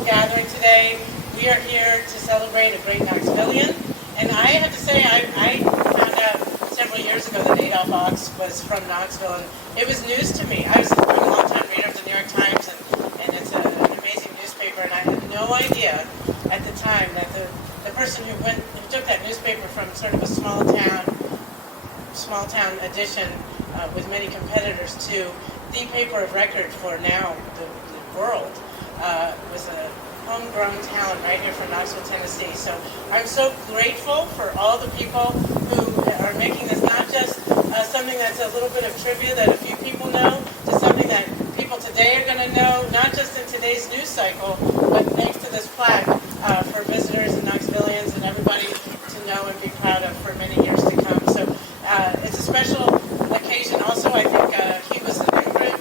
wonderful gathering today. We are here to celebrate a great Knoxvillian. And I have to say, I found out several years ago that Adolph Ochs was from Knoxville, and it was news to me. I'm a long-time reader of the New York Times, and it's an amazing newspaper, and I had no idea at the time that the person who took that newspaper from sort of a small town edition with many competitors to the paper of record for now the world was a homegrown talent right here from Knoxville, Tennessee. So I'm so grateful for all the people who are making this not just something that's a little bit of trivia that a few people know, to something that people today are going to know, not just in today's news cycle, but thanks to this plaque for visitors and Knoxvillians and everybody to know and be proud of for many years to come. So it's a special occasion. Also, I think he was an immigrant.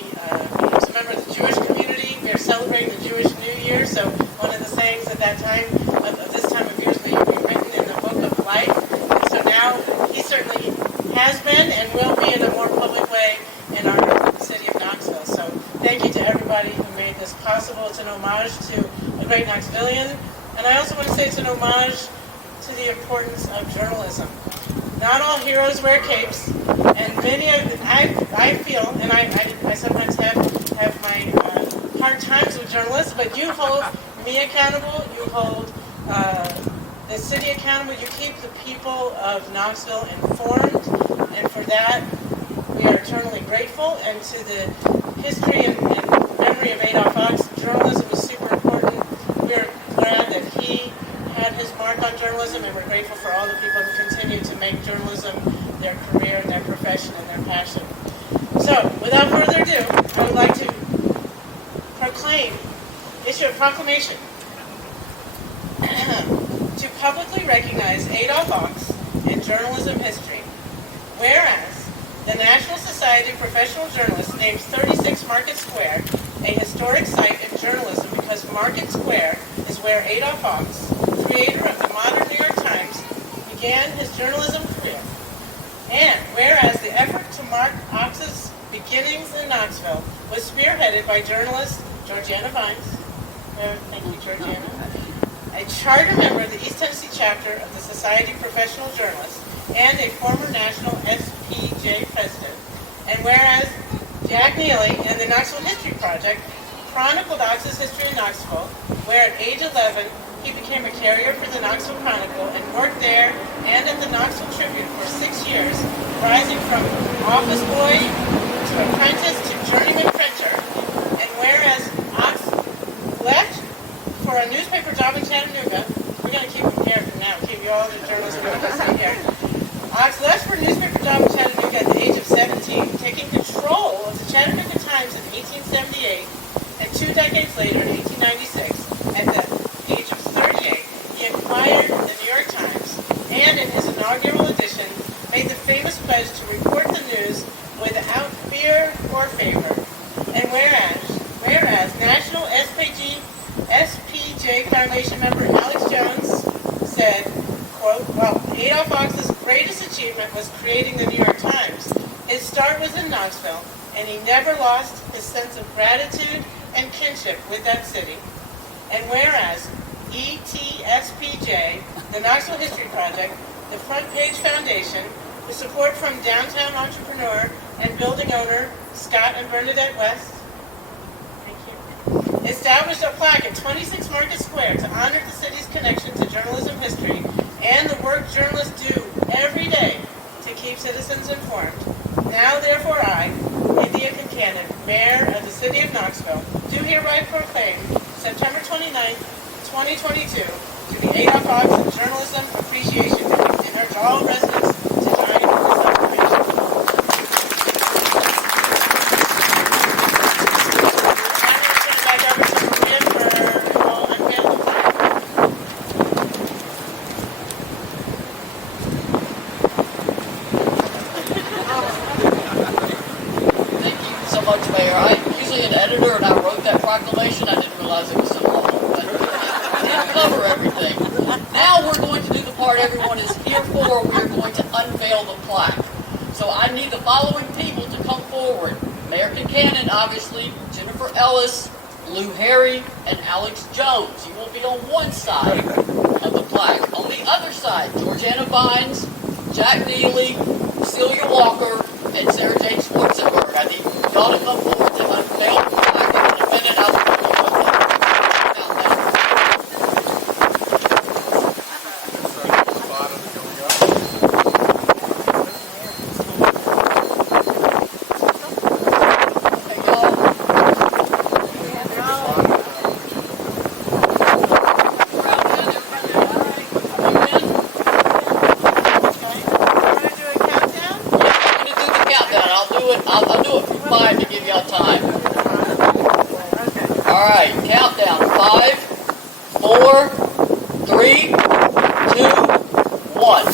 He was a member of the Jewish community. We are celebrating the Jewish New Year. So one of the sayings at that time, of this time of year, is may be written in the book of life. And so now he certainly has been and will be in a more public way in our city of Knoxville. So thank you to everybody who made this possible. It's an homage to a great Knoxvillian. And I also want to say it's an homage to the importance of journalism. Not all heroes wear capes, and many of I feel, and I sometimes have my hard times with journalists, but you hold me accountable, you hold the city accountable, you keep the people of Knoxville informed, and for that we are eternally grateful. And to the history and memory of Adolph Ochs, journalism is super important. We're glad that he had his mark on journalism, and we're grateful for all the people who continue to make journalism their career and their profession and their passion. So, without further ado, I would like to issue a proclamation to publicly recognize Adolph Ochs in journalism history. Whereas the National Society of Professional Journalists names 36 Market Square a historic site in journalism because Market Square is where Adolph Ochs, creator of the modern New York Times, began his journalism career. And whereas the effort to mark Ochs' beginnings in Knoxville was spearheaded by journalist Georgiana Vines, thank you, Georgiana, a charter member of the East Tennessee chapter of the Society of Professional Journalists, and a former national SPJ president. And whereas Jack Neely and the Knoxville History Project chronicled Ochs' history in Knoxville, where at age 11 he became a carrier for the Knoxville Chronicle and worked there and at the Knoxville Tribune for 6 years, rising from office boy to apprentice to journeyman printer. And whereas Ochs left for a newspaper job in Chattanooga, we're going to keep him here from now, keep you all the journalists listening here. Ochs left for a newspaper job in Chattanooga at the age of 17, taking control of the Chattanooga Times in 1878, and 2 decades later, in 1896, at the age of 38, he acquired the New York Times, and in his inaugural edition, made the famous pledge to report the news without fear or favor. And whereas National SPJ Foundation member Alex Jones said, quote, well, Adolph Ochs' greatest achievement was creating the New York Times. His start was in Knoxville, and he never lost his sense of gratitude and kinship with that city. And whereas ETSPJ, the Knoxville History Project, the Front Page Foundation, with support from downtown entrepreneur and building owner Scott and Bernadette West, thank you, established a plaque at 26 Market Square to honor the city's connection to journalism history and the work journalists do every day to keep citizens informed. Now, therefore, I, Indya Kincannon, Mayor of the City of Knoxville, do hereby proclaim September 29th, 2022 to be Adolph Ochs Journalism Appreciation Day and urge all residents to join in this celebration. Mayor. I'm usually an editor, and I wrote that proclamation. I didn't realize it was so long, but it didn't cover everything. Now we're going to do the part everyone is here for. We're going to unveil the plaque. So I need the following people to come forward. Mayor Kincannon, obviously, Jennifer Ellis, Lou Harry, and Alex Jones. You will be on one side of the plaque. On the other side, Georgiana Vines, Jack Neely, Celia Walker, and Sarah Jane Schwarzenberg. I need y'all to come forward to unveil the plaque. And in a minute, I will come up with it. I'll do it for 5 to give y'all time. All right, countdown. 5, 4, 3, 2, 1.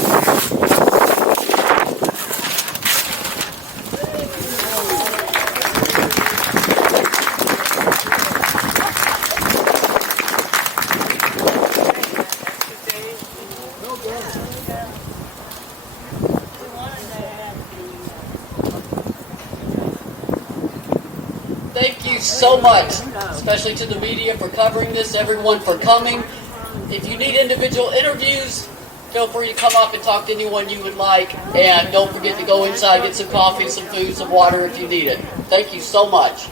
Thank you so much, especially to the media for covering this, everyone for coming. If you need individual interviews, feel free to come up and talk to anyone you would like. And don't forget to go inside, get some coffee, some food, some water if you need it. Thank you so much.